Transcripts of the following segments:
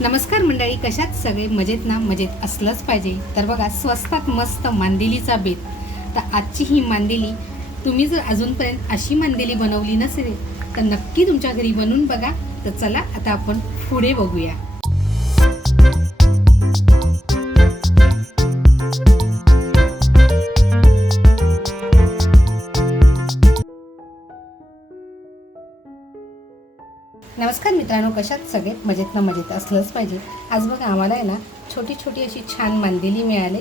नमस्कार मंडळी, कशात सगळे मजेत ना? मजेत असलंच पाहिजे. तर बघा, स्वस्तात मस्त मांदेलीचा बेत. तर आजची ही मांदेली तुम्ही जर अजूनपर्यंत अशी मांदेली बनवली नसेल तर नक्की तुमच्या घरी बनवून बघा. तर चला आता आपण पुढे बघूया. नमस्कार मित्रांनो, कशात सगळे मजेत ना? मजेत असलंच पाहिजे. आज बघा, आम्हाला आहे ना छोटी छोटी अशी छान मांदेली मिळाली.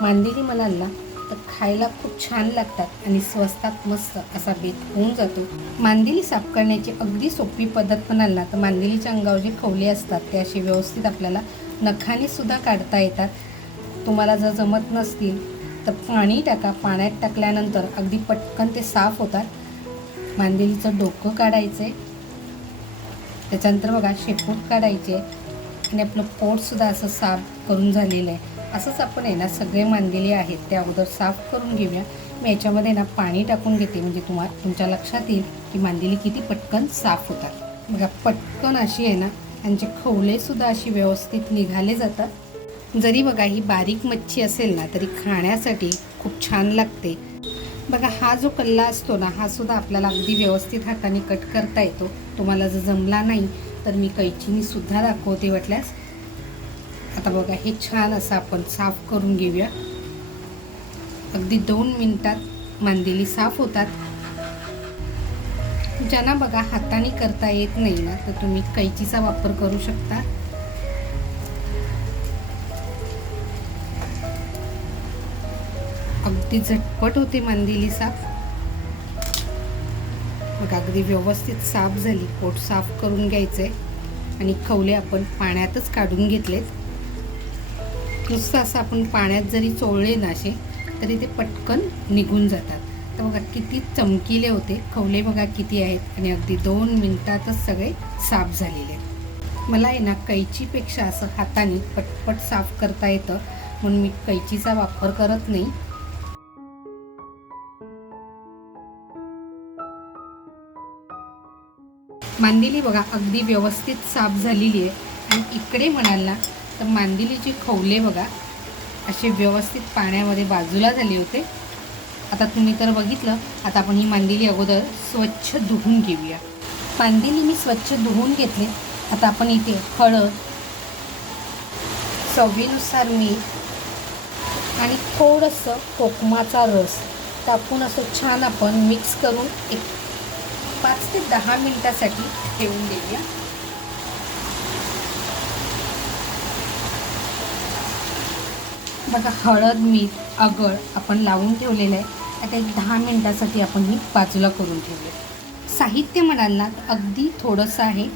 मांदेली म्हणाल ना तर खायला खूप छान लागतात आणि स्वस्तात मस्त असा बेत होऊन जातो. मांदेली साफ करण्याची अगदी सोपी पद्धत म्हणाल ना तर मांदेलीच्या अंगावर जे खवले असतात ते असे व्यवस्थित आपल्याला नखाने सुद्धा काढता येतात. तुम्हाला जर जमत नसतील तर पाणी टाका. पाण्यात टाकल्यानंतर अगदी पटकन ते साफ होतात. मांदेलीचं डोकं काढायचं आहे, त्याच्यानंतर बघा शेपूट काढायचे आणि आपलं पोटसुद्धा असं साफ करून झालेलं आहे. असंच आपण आहे ना सगळे मांदेली आहेत ते अगोदर साफ करून घेऊया. मी याच्यामध्ये ना पाणी टाकून घेते म्हणजे तुमच्या लक्षात येईल की मांदेली किती पटकन साफ होतात. बघा, पटकन अशी आहे ना त्यांचे खवलेसुद्धा अशी व्यवस्थित निघाले जातात. जरी बघा ही बारीक मच्छी असेल ना तरी खाण्यासाठी खूप छान लागते. बघा, हा जो कल्ला असतो ना हा सुद्धा आपल्याला अगदी व्यवस्थित हाताने कट करता येतो. तुम्हाला जर जमला नाही तर मी कैचीने सुद्धा दाखवते वाटल्यास. आता बघा, हे छान असं आपण साफ करून घेऊया. अगदी 2 मिनिटात मांदेली साफ होतात. ज्यांना बघा हाताने करता येत नाही ना तर तुम्ही कैचीचा वापर करू शकता. अगदी झटपट होते मांदेली साफ. बघा, अगदी व्यवस्थित साफ झाली. पोट साफ करून घ्यायचे आणि खवले आपण पाण्यातच काढून घेतलेत. नुसतं असं आपण पाण्यात जरी चोळले ना असे तरी ते पटकन निघून जातात. तर बघा किती चमकीले होते खवले. बघा किती आहेत आणि अगदी 2 मिनिटातच सगळे साफ झालेले आहेत. मला आहे ना कैचीपेक्षा असं हाताने पटपट साफ करता येतं म्हणून मी कैचीचा वापर करत नाही. मांदेली बघा अगदी व्यवस्थित साफ झालेली आहे. आणि इकडे म्हणाल ना तर मांदेलीचे खवले बघा असे व्यवस्थित पाण्यामध्ये बाजूला झाले होते. आता तुम्ही तर बघितलं. आता आपण ही मांदेली अगोदर स्वच्छ धुवून घेऊया. मांदेली मी स्वच्छ धुवून घेतले. आता आपण इथे हळद, चवीनुसार मीठ आणि थोडंसं कोकमाचा रस टाकून असं छान आपण मिक्स करून 5 ते 10 मिनिटासाठी ठेवून देऊया. बघा, हळद, मीठ, आगळ आपण लावून ठेवलेलं आहे. आता 10 मिनिटासाठी आपण ही बाजूला करून ठेवूया. साहित्य म्हणाल ना अगदी थोडंसं आहे.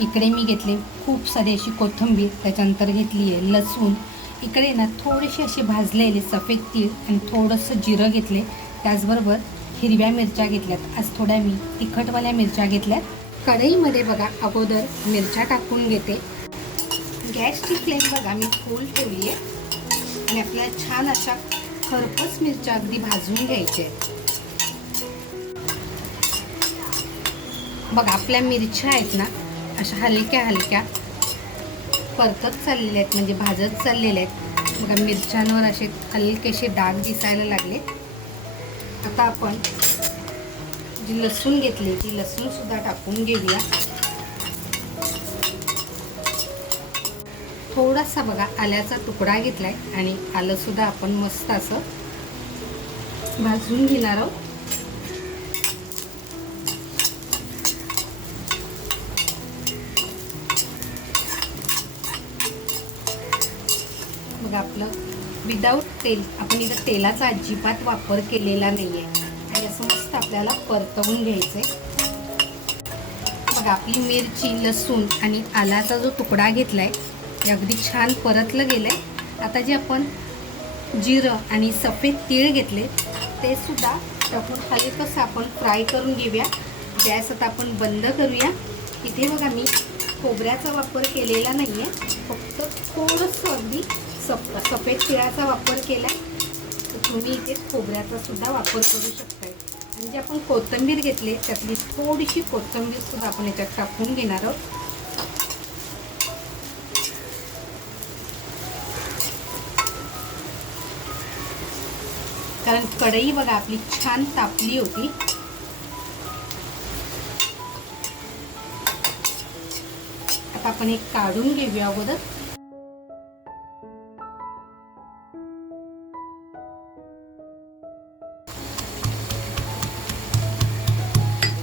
इकडे मी घेतले खूप सारी अशी कोथिंबीर, त्याच्यानंतर घेतली आहे लसूण. इकडे ना थोडेसे असे भाजलेले सफेद तीळ आणि थोडंसं जिरं घेतले. त्याचबरोबर हिरव्या मिरच्या घेतल्यात. आज थोड्या मी तिखटवाल्या मिरच्या घेतल्यात. कढईमध्ये बघा अगोदर मिरच्या टाकून घेते. गॅसची फ्लेम बघा मी फुल ठेवली आहे आणि आपल्याला छान अशा खरपूस मिरच्या अगदी भाजून घ्यायच्या आहेत. बघा, आपल्या मिरच्या आहेत ना अशा हलक्या हलक्या परतत चाललेल्या आहेत म्हणजे भाजत चाललेल्या आहेत. बघा, मिरच्यांवर असे हलकेसे डाग दिसायला लागले. आता आपण जी लसूण घेतली ती लसूण सुद्धा टाकून घेऊया. थोडासा बघा आल्याचा तुकडा घेतलाय आणि आलं सुद्धा आपण मस्त असं भाजून घेणार आहोत. बघा, आपलं विदाऊट तेल, आपण इथं तेलाचा अजिबात वापर केलेला नाहीये आणि असं मस्त आपल्याला परतवून घ्यायचंय. बघा, आपली मिरची, लसूण आणि आल्याचा जो तुकडा घेतलाय ते अगदी छान परतलं गेलंय. आता जे आपण जिरं आणि सफेद तीळ घेतले ते सुद्धा टाकून हलकंसं आपण फ्राय करून घेऊया. गॅस आता आपण बंद करूया. इथे बघा मी खोबऱ्याचा वापर केलेला नाहीये, फक्त थोडंसं अगदी सफेद तिळाचा वापर केला आहे. तर तुम्ही इथे खोबऱ्याचा सुद्धा वापर करू शकताय. आणि जे आपण कोथिंबीर घेतली त्यातली थोडीशी कोथिंबीर सुद्धा आपण याच्यात टाकून घेणार आहोत. कारण कढई बघा आपली छान तापली होती. आता आपण एक काढून घेऊया अगोदर.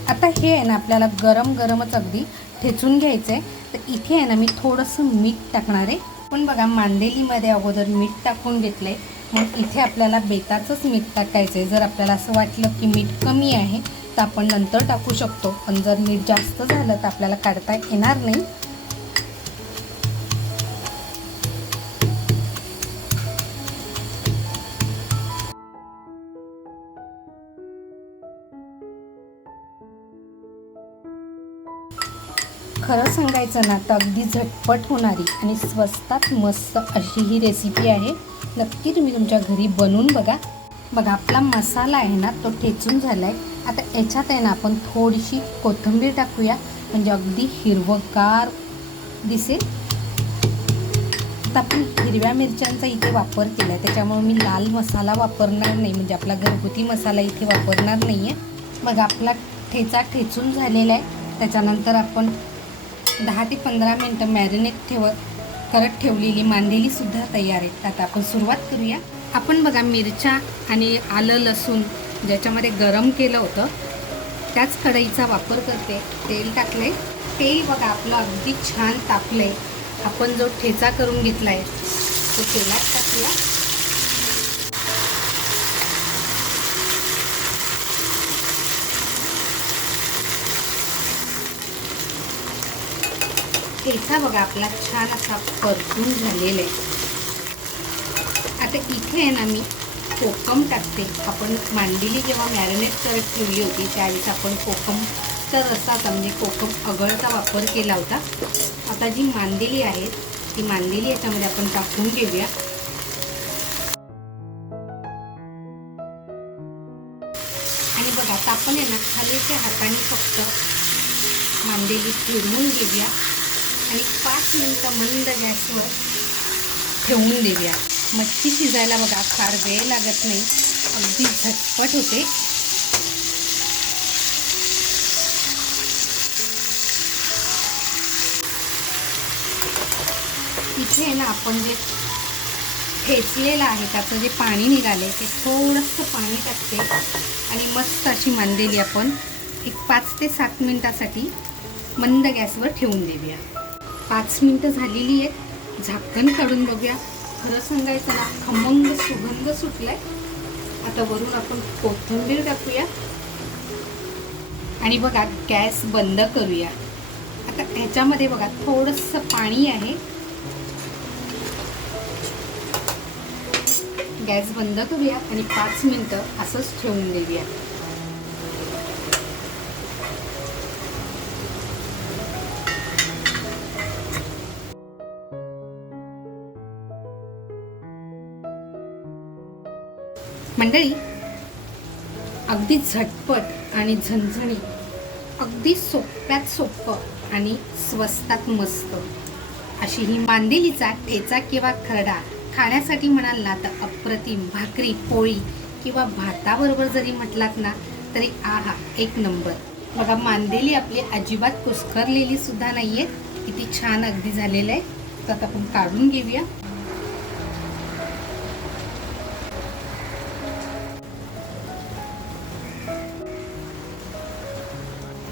आता हे आहे ना आपल्याला गरम गरमच अगदी ठेचून घ्यायचं आहे. तर इथे आहे ना मी थोडंसं मीठ टाकणार आहे. पण बघा मांदेलीमध्ये अगोदर मीठ टाकून घेतलं आहे, मग इथे आपल्याला बेताचंच मीठ टाकायचं आहे. जर आपल्याला असं वाटलं की मीठ कमी आहे तर आपण नंतर टाकू शकतो, पण जर मीठ जास्त झालं तर आपल्याला काढता येणार नाही. खरं सांगायचं ना तर अगदी झटपट होणारी आणि स्वस्तात मस्त अशी ही रेसिपी आहे. नक्की तुम्ही तुमच्या घरी बनवून बघा. बघा आपला मसाला आहे ना तो ठेचून झाला आहे. आता याच्यात आहे ना आपण थोडीशी कोथिंबीर टाकूया, म्हणजे अगदी हिरवगार दिसेल. आता आपण हिरव्या मिरच्यांचा इथे वापर केला आहे, त्याच्यामुळे मी लाल मसाला वापरणार नाही, म्हणजे आपला घरगुती मसाला इथे वापरणार नाही आहे. मग आपला ठेचा ठेचून झालेला आहे. त्याच्यानंतर आपण 10 ते 15 मिनटं मॅरिनेट करत ठेवलेली मांदेलीसुद्धा तयार आहे. आता आपण सुरुवात करूया. आपण बघा मिरच्या आणि आलं लसूण ज्याच्यामध्ये गरम केलं होतं त्याच कढईचा वापर करते. तेल टाकलं आहे. तेल बघा आपलं अगदी छान तापलं आहे. आपण जो ठेचा करून घेतला आहे तो तेलात टाकूया. ठेचा बघा आपला छान असा परतून झालेला आहे. आता इथे आहे ना मी कोकम टाकते. आपण मांदेली जेव्हा मॅरिनेट करत ठेवली होती त्यावेळेस आपण कोकमचा रसाचा म्हणजे कोकम अगळचा वापर केला होता. आता जी मांदेली आहे ती मांदेली याच्यामध्ये आपण टाकून घेऊया. आणि बघा आता आपण आहे ना खालीच्या हाताने फक्त मांदेली फिरवून घेऊया आणि 5 मिनिटं मंद गॅसवर ठेवून देऊया. मच्छी शिजायला बघा फार वेळ लागत नाही, अगदी झटपट होते. इथे आहे ना आपण जे ठेचलेलं आहे त्याचं जे पाणी निघाले ते थोडंसं पाणी टाकते आणि मस्त अशी मांदेली आपण एक 5 ते 7 मिनिटासाठी मंद गॅसवर ठेवून देऊया. 5 मिनिटं झालेली आहेत. झाकण काढून बघूया. खरं सांगायचं ना खमंग सुगंध सुटलाय. आता वरून आपण कोथिंबीर टाकूया आणि बघा गॅस बंद करूया. आता ह्याच्यामध्ये बघा थोडंसं पाणी आहे. गॅस बंद करूया आणि 5 मिनिटं असंच ठेवून देऊया. मंडळी अगदी झटपट आणि झणझणीत, अगदी सोप्यात सोपं आणि स्वस्तात मस्त अशी ही मांदेलीचा ठेचा किंवा खरडा खाण्यासाठी म्हणाल ना तर अप्रतिम. भाकरी पोळी किंवा भाताबरोबर जरी म्हटलात ना तरी आहा एक नंबर. बघा मांदेली आपली अजिबात कुस्करलेली सुद्धा नाहीये, किती छान अगदी झालेलं आहे. तर आता आपण काढून घेऊया.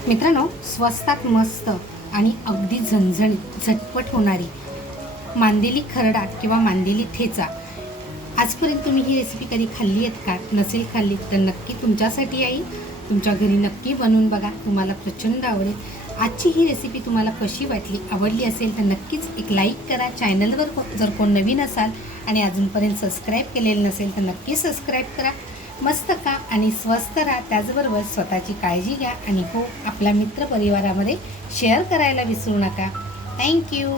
मित्रांनो स्वस्तात मस्त आणि अगदी झणझणीत झटपट होणारी मांदेली खरडा किंवा मांदेली ठेचा. आजपर्यंत तुम्ही ही रेसिपी कधी खाल्ली आहेत का? नसेल खाल्ली तर नक्की तुमच्यासाठी आहे. तुमच्या घरी नक्की बनवून बघा, तुम्हाला प्रचंड आवडेल. आजची ही रेसिपी तुम्हाला कशी वाटली, आवडली असेल तर नक्कीच एक लाईक करा. चॅनलवर जर कोण नवीन असाल आणि अजूनपर्यंत सबस्क्राईब केलेलं नसेल तर नक्की सबस्क्राईब करा. मस्त खा आणि स्वस्त राहा. त्याचबरोबर स्वतःची काळजी घ्या आणि हो आपल्या मित्रपरिवारामध्ये शेअर करायला विसरू नका. थँक्यू.